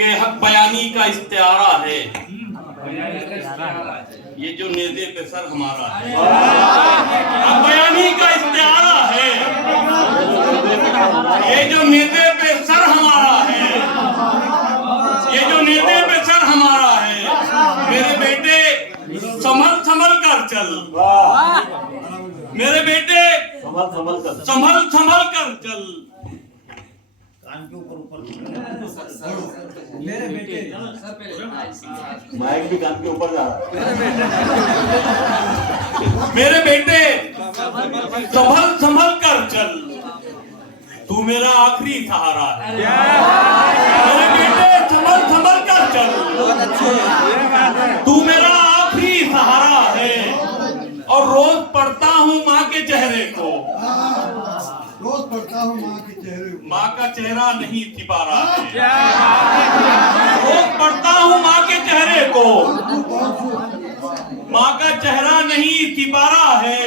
के हक बयानी का इस्तिआरा है। ये जो नेज़े पे सर हमारा है, हक बयानी का इस्तिआरा है। ये जो नेज़े पे सर हमारा है, ये जो नेज़े पे सर हमारा है। मेरे बेटे संभल संभल कर चल, मेरे बेटे संभल संभल कर चल। मेरे बेटे माइक भी कान के ऊपर जा रहा है। मेरे बेटे संभल संभल कर चल, तू मेरा आखिरी सहारा है। मेरे बेटे संभल संभल कर चल, तू मेरा आखिरी सहारा है। और रोज पढ़ता हूँ माँ के चेहरे को, रोज पढ़ता हूँ माँ के चेहरे को। माँ का चेहरा नहीं छिपा रहा है। रोज पढ़ता हूँ माँ के चेहरे को, माँ का चेहरा नहीं छिपा रहा है।